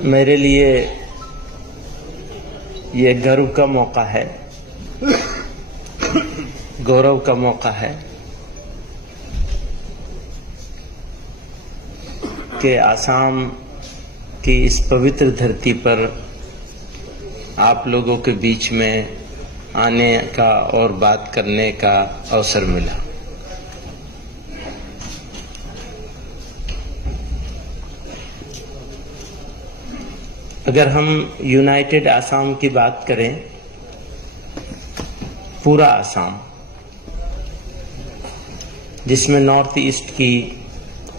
मेरे लिए ये गर्व का मौका है, गौरव का मौका है कि आसाम की इस पवित्र धरती पर आप लोगों के बीच में आने का और बात करने का अवसर मिला। अगर हम यूनाइटेड आसाम की बात करें, पूरा आसाम जिसमें नॉर्थ ईस्ट की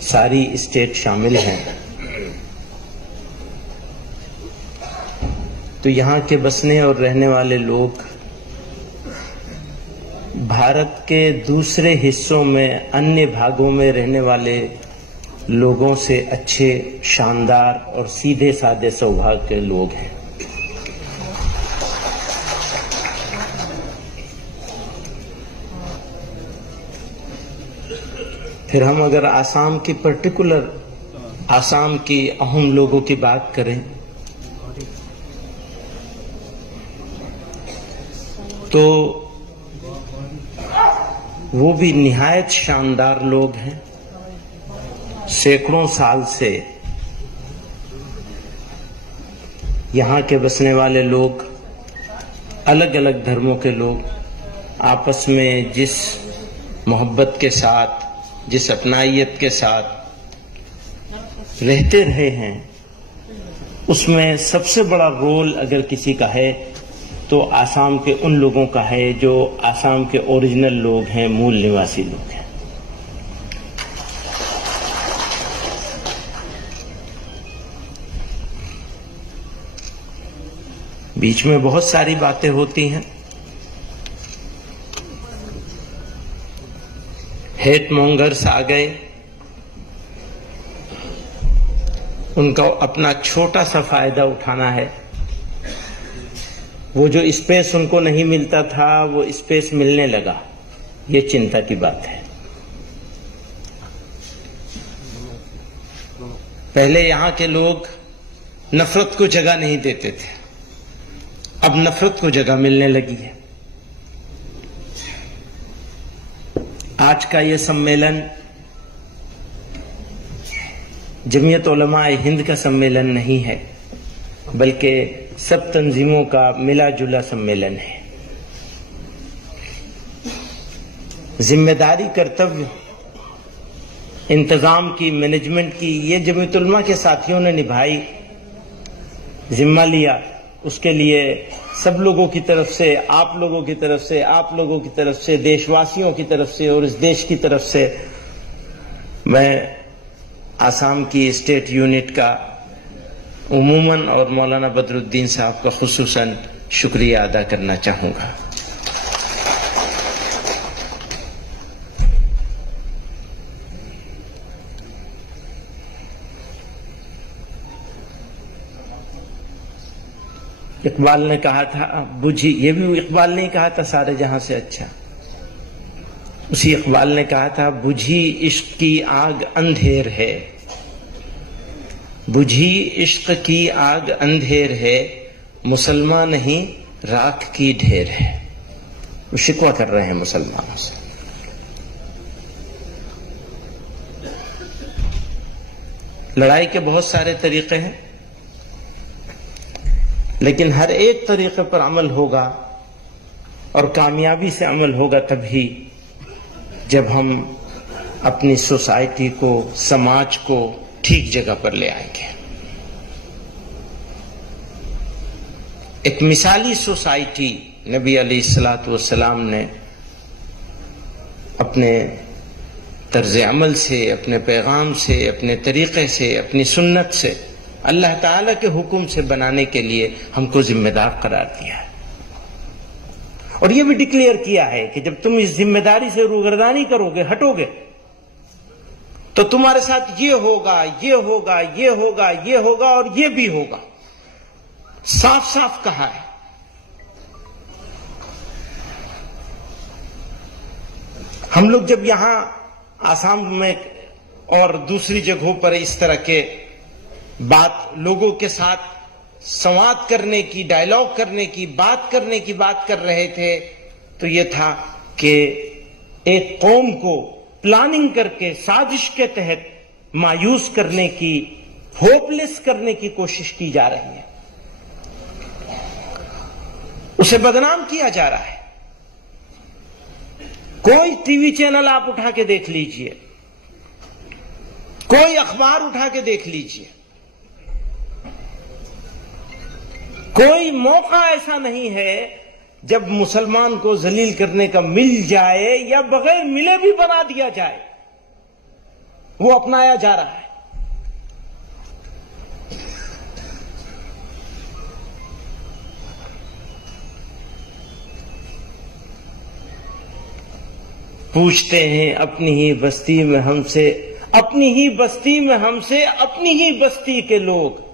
सारी स्टेट शामिल हैं, तो यहाँ के बसने और रहने वाले लोग भारत के दूसरे हिस्सों में अन्य भागों में रहने वाले लोगों से अच्छे, शानदार और सीधे साधे स्वभाव के लोग हैं। फिर हम अगर आसाम की पर्टिकुलर आसाम की अहम लोगों की बात करें तो वो भी निहायत शानदार लोग हैं। सैकड़ों साल से यहाँ के बसने वाले लोग, अलग अलग धर्मों के लोग आपस में जिस मोहब्बत के साथ, जिस अपनाइयत के साथ रहते रहे हैं, उसमें सबसे बड़ा रोल अगर किसी का है तो आसाम के उन लोगों का है जो आसाम के ओरिजिनल लोग हैं, मूल निवासी लोग हैं। बीच में बहुत सारी बातें होती हैं, हेट मॉन्गर्स आ गए, उनका अपना छोटा सा फायदा उठाना है। वो जो स्पेस उनको नहीं मिलता था वो स्पेस मिलने लगा, ये चिंता की बात है। पहले यहाँ के लोग नफरत को जगह नहीं देते थे, अब नफरत को जगह मिलने लगी है। आज का ये सम्मेलन जमीयत उलमा-ए हिंद का सम्मेलन नहीं है, बल्कि सब तंजीमों का मिला जुला सम्मेलन है। जिम्मेदारी, कर्तव्य, इंतजाम की, मैनेजमेंट की ये जमीयत उलमा के साथियों ने निभाई, जिम्मा लिया। उसके लिए सब लोगों की तरफ से, आप लोगों की तरफ से, आप लोगों की तरफ से, देशवासियों की तरफ से और इस देश की तरफ से मैं आसाम की स्टेट यूनिट का उमूमन और मौलाना बदरुद्दीन साहब का खुसूसन शुक्रिया अदा करना चाहूंगा। इकबाल ने कहा था, बुझी, ये भी इकबाल ने कहा था सारे जहां से अच्छा। उसी इकबाल ने कहा था, बुझी इश्क की आग अंधेर है, बुझी इश्क की आग अंधेर है, मुसलमान नहीं राख की ढेर है। वो शिकवा कर रहे हैं मुसलमानों से। लड़ाई के बहुत सारे तरीके हैं, लेकिन हर एक तरीके पर अमल होगा और कामयाबी से अमल होगा तभी जब हम अपनी सोसाइटी को, समाज को ठीक जगह पर ले आएंगे। एक मिसाली सोसाइटी नबी अलैहिस्सलातु वस्सलाम ने अपने तर्ज अमल से, अपने पैगाम से, अपने तरीके से, अपनी सुन्नत से, अल्लाह ताला के हुक्म से बनाने के लिए हमको जिम्मेदार करार दिया है। और यह भी डिक्लेयर किया है कि जब तुम इस जिम्मेदारी से रूगर्दानी करोगे, हटोगे, तो तुम्हारे साथ ये होगा, ये होगा, ये होगा, ये होगा और ये भी होगा। साफ साफ कहा है। हम लोग जब यहां आसाम में और दूसरी जगहों पर इस तरह के बात लोगों के साथ संवाद करने की, डायलॉग करने की, बात करने की बात कर रहे थे, तो यह था कि एक कौम को प्लानिंग करके साजिश के तहत मायूस करने की, होपलेस करने की कोशिश की जा रही है, उसे बदनाम किया जा रहा है। कोई टीवी चैनल आप उठा के देख लीजिए, कोई अखबार उठा के देख लीजिए, कोई मौका ऐसा नहीं है जब मुसलमान को जलील करने का मिल जाए या बगैर मिले भी बना दिया जाए, वो अपनाया जा रहा है। पूछते हैं अपनी ही बस्ती में हमसे, अपनी ही बस्ती में हमसे, अपनी ही बस्ती के लोग,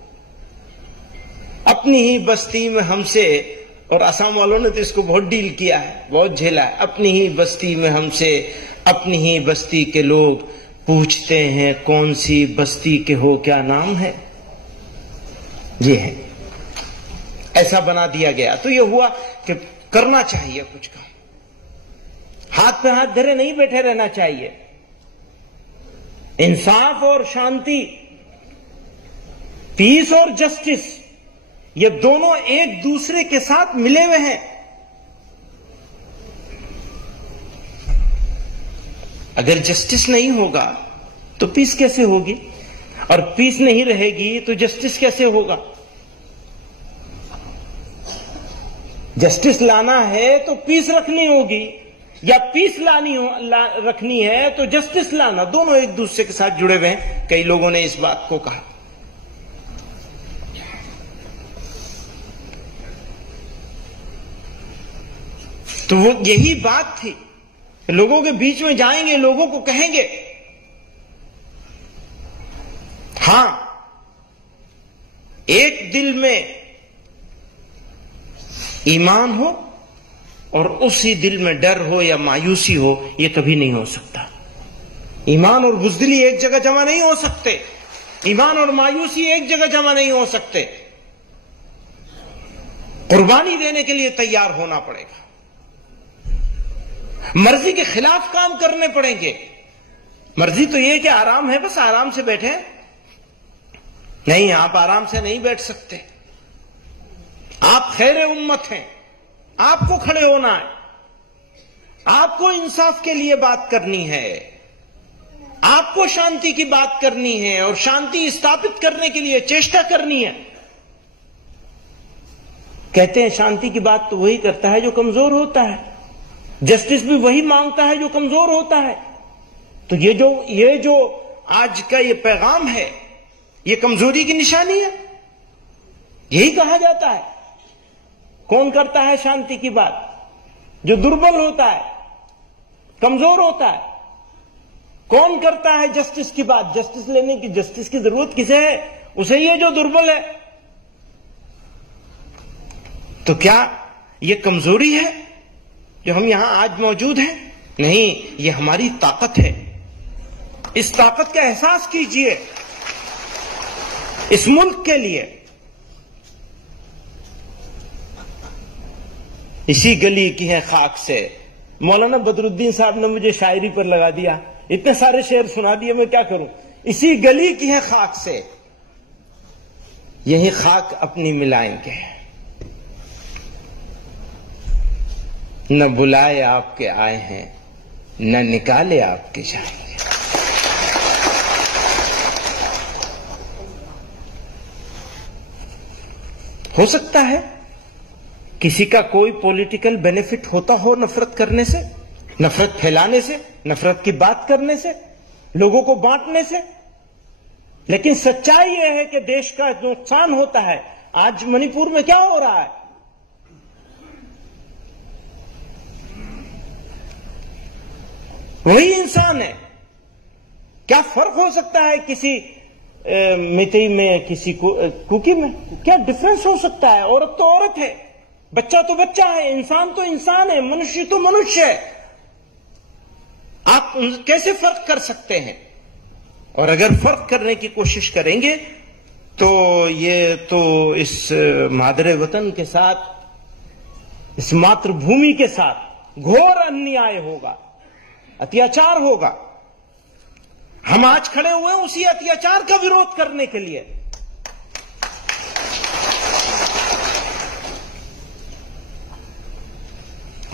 अपनी ही बस्ती में हमसे। और आसाम वालों ने तो इसको बहुत डील किया है, बहुत झेला है। अपनी ही बस्ती में हमसे, अपनी ही बस्ती के लोग पूछते हैं कौन सी बस्ती के हो, क्या नाम है। ये है, ऐसा बना दिया गया। तो ये हुआ कि करना चाहिए कुछ काम, हाथ पे हाथ धरे नहीं बैठे रहना चाहिए। इंसाफ और शांति, पीस और जस्टिस, ये दोनों एक दूसरे के साथ मिले हुए हैं। अगर जस्टिस नहीं होगा तो पीस कैसे होगी, और पीस नहीं रहेगी तो जस्टिस कैसे होगा। जस्टिस लाना है तो पीस रखनी होगी, या पीस रखनी है तो जस्टिस लाना, दोनों एक दूसरे के साथ जुड़े हुए हैं। कई लोगों ने इस बात को कहा। तो वो यही बात थी, लोगों के बीच में जाएंगे, लोगों को कहेंगे हां, एक दिल में ईमान हो और उसी दिल में डर हो या मायूसी हो, यह कभी नहीं हो सकता। ईमान और बुज़दिली एक जगह जमा नहीं हो सकते, ईमान और मायूसी एक जगह जमा नहीं हो सकते। कुर्बानी देने के लिए तैयार होना पड़ेगा, मर्जी के खिलाफ काम करने पड़ेंगे। मर्जी तो यह कि आराम है, बस आराम से बैठे, नहीं, आप आराम से नहीं बैठ सकते। आप खैर उम्मत हैं, आपको खड़े होना है, आपको इंसाफ के लिए बात करनी है, आपको शांति की बात करनी है और शांति स्थापित करने के लिए चेष्टा करनी है। कहते हैं शांति की बात तो वही करता है जो कमजोर होता है, जस्टिस भी वही मांगता है जो कमजोर होता है। तो ये जो आज का ये पैगाम है, ये कमजोरी की निशानी है। यही कहा जाता है। कौन करता है शांति की बात? जो दुर्बल होता है, कमजोर होता है। कौन करता है जस्टिस की बात? जस्टिस लेने की, जस्टिस की जरूरत किसे है? उसे ये जो दुर्बल है। तो क्या ये कमजोरी है जो हम यहां आज मौजूद हैं? नहीं, ये हमारी ताकत है। इस ताकत का एहसास कीजिए इस मुल्क के लिए। इसी गली की है खाक से। मौलाना बदरुद्दीन साहब ने मुझे शायरी पर लगा दिया, इतने सारे शेर सुना दिए, मैं क्या करूं। इसी गली की है खाक से, यही खाक अपनी मिलाएंगे। न बुलाए आपके आए हैं, न निकाले आपके जाएंगे। हो सकता है किसी का कोई पॉलिटिकल बेनिफिट होता हो नफरत करने से, नफरत फैलाने से, नफरत की बात करने से, लोगों को बांटने से, लेकिन सच्चाई यह है कि देश का नुकसान होता है। आज मणिपुर में क्या हो रहा है? वही इंसान है। क्या फर्क हो सकता है किसी मितई में, किसी कुकी में? क्या डिफरेंस हो सकता है? औरत तो औरत है, बच्चा तो बच्चा है, इंसान तो इंसान है, मनुष्य तो मनुष्य है। आप कैसे फर्क कर सकते हैं? और अगर फर्क करने की कोशिश करेंगे तो ये तो इस मादरे वतन के साथ, इस मातृभूमि के साथ घोर अन्याय होगा, अत्याचार होगा। हम आज खड़े हुए हैं उसी अत्याचार का विरोध करने के लिए।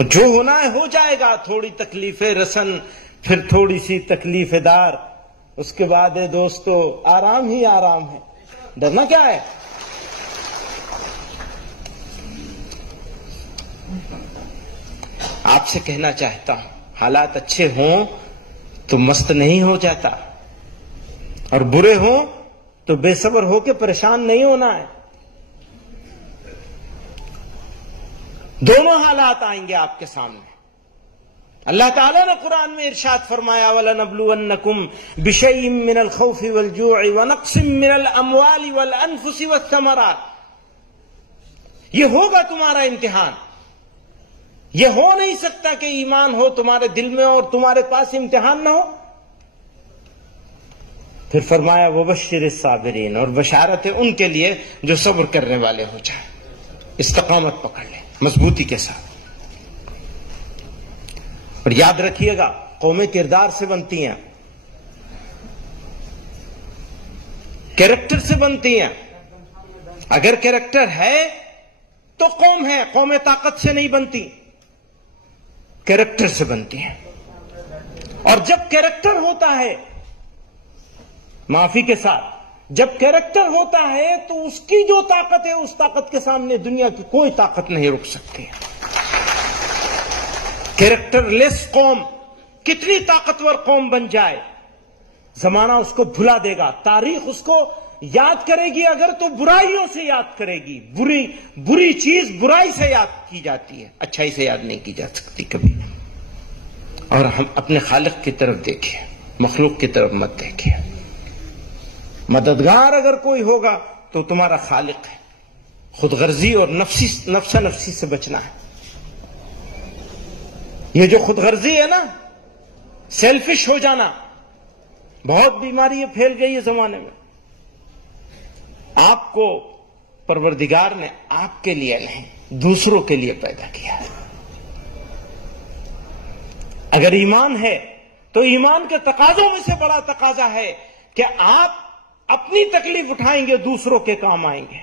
जो होना है हो जाएगा, थोड़ी तकलीफें रसन, फिर थोड़ी सी तकलीफेदार, उसके बाद है दोस्तों आराम ही आराम है। डरना क्या है? आपसे कहना चाहता हूं, हालात अच्छे हों तो मस्त नहीं हो जाता, और बुरे हों तो बेसब्र होकर परेशान नहीं होना है। दोनों हालात आएंगे आपके सामने। अल्लाह ताला ने कुरान में इरशाद फरमाया, वलनब्लुवन्नकुम बिशैइन मिनल खौफि वल जू'i व नक्सिम मिनल अमवालि वल अनफुसि वस्समरात। ये होगा तुम्हारा इम्तिहान। ये हो नहीं सकता कि ईमान हो तुम्हारे दिल में और तुम्हारे पास इम्तिहान ना हो। फिर फरमाया वबश्शिरिस साबिरीन, और बशारत है उनके लिए जो सब्र करने वाले हो जाए, इस्तकामत पकड़ ले मजबूती के साथ। और याद रखिएगा, कौमें किरदार से बनती हैं, कैरेक्टर से बनती हैं। अगर कैरेक्टर है तो कौम है, कौमें ताकत से नहीं बनती, कैरेक्टर से बनती हैं। और जब कैरेक्टर होता है, माफी के साथ, जब कैरेक्टर होता है तो उसकी जो ताकत है, उस ताकत के सामने दुनिया की कोई ताकत नहीं रुक सकती। कैरेक्टरलेस कौम कितनी ताकतवर कौम बन जाए, जमाना उसको भुला देगा, तारीख उसको याद करेगी, अगर तो बुराइयों से याद करेगी। बुरी चीज बुराई से याद की जाती है, अच्छाई से याद नहीं की जा सकती कभी। और हम अपने खालिक की तरफ देखिए, मखलूक की तरफ मत देखिए। मददगार अगर कोई होगा तो तुम्हारा खालिक है। खुदगर्जी और नफ्सा नफ्सी से बचना है। ये जो खुदगर्जी है ना, सेल्फिश हो जाना, बहुत बीमारी ये फैल गई है जमाने में। आपको परवरदिगार ने आपके लिए नहीं, दूसरों के लिए पैदा किया है। अगर ईमान है तो ईमान के तकाजों में से बड़ा तकाजा है कि आप अपनी तकलीफ उठाएंगे, दूसरों के काम आएंगे।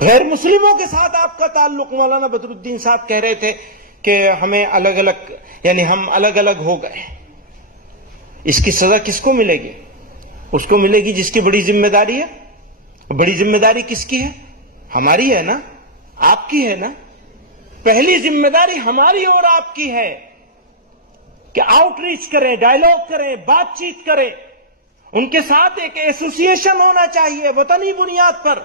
गैर मुस्लिमों के साथ आपका ताल्लुक, मौलाना बदरुद्दीन साहब कह रहे थे कि हमें अलग अलग, यानी हम अलग अलग हो गए। इसकी सजा किसको मिलेगी? उसको मिलेगी जिसकी बड़ी जिम्मेदारी है। बड़ी जिम्मेदारी किसकी है? हमारी है ना, आपकी है ना। पहली जिम्मेदारी हमारी और आपकी है कि आउटरीच करें, डायलॉग करें, बातचीत करें। उनके साथ एक एसोसिएशन होना चाहिए वतनी बुनियाद पर।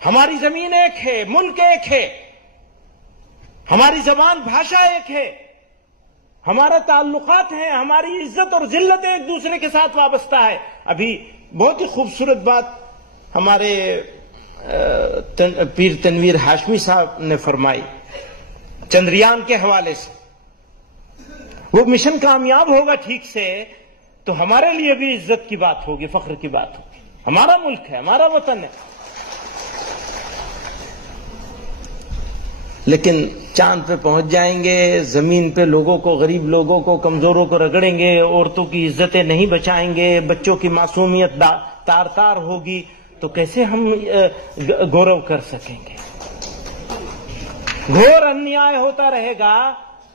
हमारी जमीन एक है, मुल्क एक है, हमारी जबान भाषा एक है, हमारा ताल्लुकात है, हमारी इज्जत और जिल्लत एक दूसरे के साथ वाबस्ता है। अभी बहुत ही खूबसूरत बात हमारे पीर तनवीर हाशमी साहब ने फरमाई चंद्रयान के हवाले से। वो मिशन कामयाब होगा ठीक से तो हमारे लिए भी इज्जत की बात होगी, फख्र की बात होगी। हमारा मुल्क है, हमारा वतन है। लेकिन चांद पे पहुंच जाएंगे, जमीन पे लोगों को, गरीब लोगों को, कमजोरों को रगड़ेंगे, औरतों की इज्जतें नहीं बचाएंगे, बच्चों की मासूमियत तार तार होगी, तो कैसे हम गौरव कर सकेंगे? घोर अन्याय होता रहेगा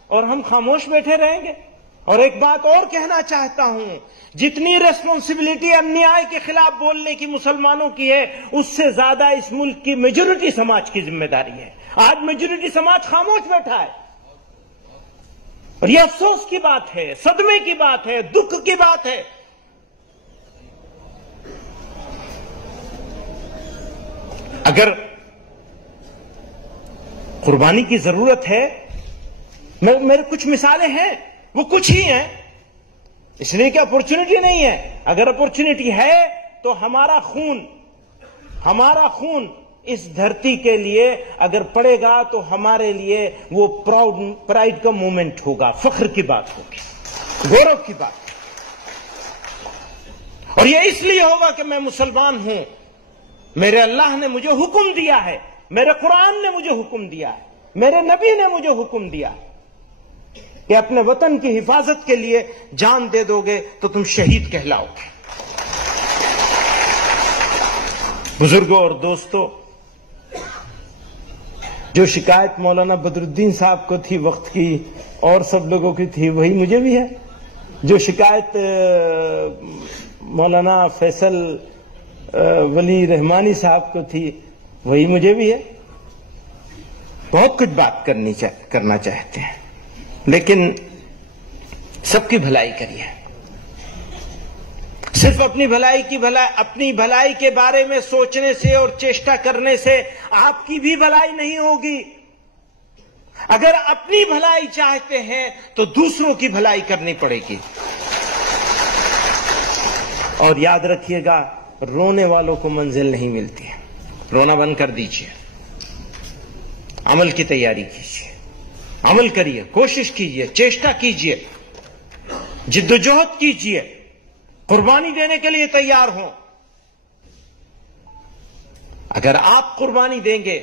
और हम खामोश बैठे रहेंगे। और एक बात और कहना चाहता हूं, जितनी रेस्पॉन्सिबिलिटी अन्याय के खिलाफ बोलने की मुसलमानों की है, उससे ज्यादा इस मुल्क की मेजोरिटी समाज की जिम्मेदारी है। आज मेजोरिटी समाज खामोश बैठा है और यह अफसोस की बात है, सदमे की बात है, दुख की बात है। अगर कुर्बानी की जरूरत है, मेरे कुछ मिसालें हैं, वो कुछ ही हैं, इसलिए कि अपॉर्चुनिटी नहीं है। अगर अपॉर्चुनिटी है तो हमारा खून इस धरती के लिए अगर पड़ेगा तो हमारे लिए वो प्राइड का मोमेंट होगा, फख्र की बात होगी, गौरव की बात। और यह इसलिए होगा कि मैं मुसलमान हूं, मेरे अल्लाह ने मुझे हुक्म दिया है, मेरे कुरान ने मुझे हुक्म दिया है, मेरे नबी ने मुझे हुक्म दिया कि अपने वतन की हिफाजत के लिए जान दे दोगे तो तुम शहीद कहलाओगे। बुजुर्गों और दोस्तों, जो शिकायत मौलाना बदरुद्दीन साहब को थी वक्त की और सब लोगों की थी, वही मुझे भी है। जो शिकायत मौलाना फैसल वली रहमानी साहब को थी, वही मुझे भी है। बहुत कुछ बात करना चाहते हैं, लेकिन सबकी भलाई करिए। सिर्फ अपनी भलाई के बारे में सोचने से और चेष्टा करने से आपकी भी भलाई नहीं होगी। अगर अपनी भलाई चाहते हैं तो दूसरों की भलाई करनी पड़ेगी। और याद रखिएगा, रोने वालों को मंजिल नहीं मिलती है। रोना बंद कर दीजिए, अमल की तैयारी कीजिए, अमल करिए, कोशिश कीजिए, चेष्टा कीजिए, जिद्दोजहद कीजिए, कुर्बानी देने के लिए तैयार हों। अगर आप कुर्बानी देंगे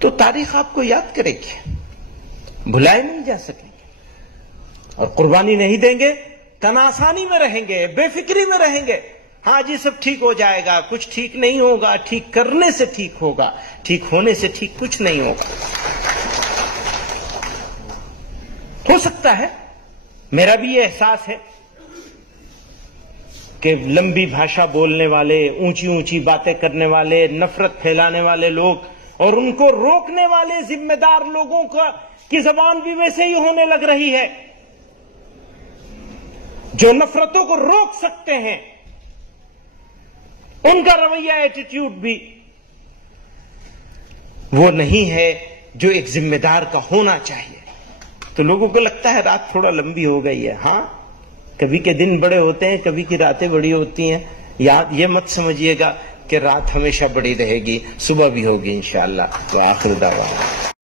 तो तारीख आपको याद करेगी, भुलाए नहीं जा सकेंगे। और कुर्बानी नहीं देंगे, तनासानी में रहेंगे, बेफिक्री में रहेंगे। हाँ जी, सब ठीक हो जाएगा, कुछ ठीक नहीं होगा, ठीक करने से ठीक होगा, ठीक होने से ठीक कुछ नहीं होगा। हो सकता है, मेरा भी ये एहसास है कि लंबी भाषा बोलने वाले, ऊंची ऊंची बातें करने वाले, नफरत फैलाने वाले लोग और उनको रोकने वाले जिम्मेदार लोगों की जबान भी वैसे ही होने लग रही है। जो नफरतों को रोक सकते हैं, उनका रवैया, एटीट्यूड भी वो नहीं है जो एक जिम्मेदार का होना चाहिए। तो लोगों को लगता है रात थोड़ा लंबी हो गई है। हां, कभी के दिन बड़े होते हैं, कभी की रातें बड़ी होती हैं। याद ये मत समझिएगा कि रात हमेशा बड़ी रहेगी, सुबह भी होगी इंशाअल्लाह। व आखिर दावा।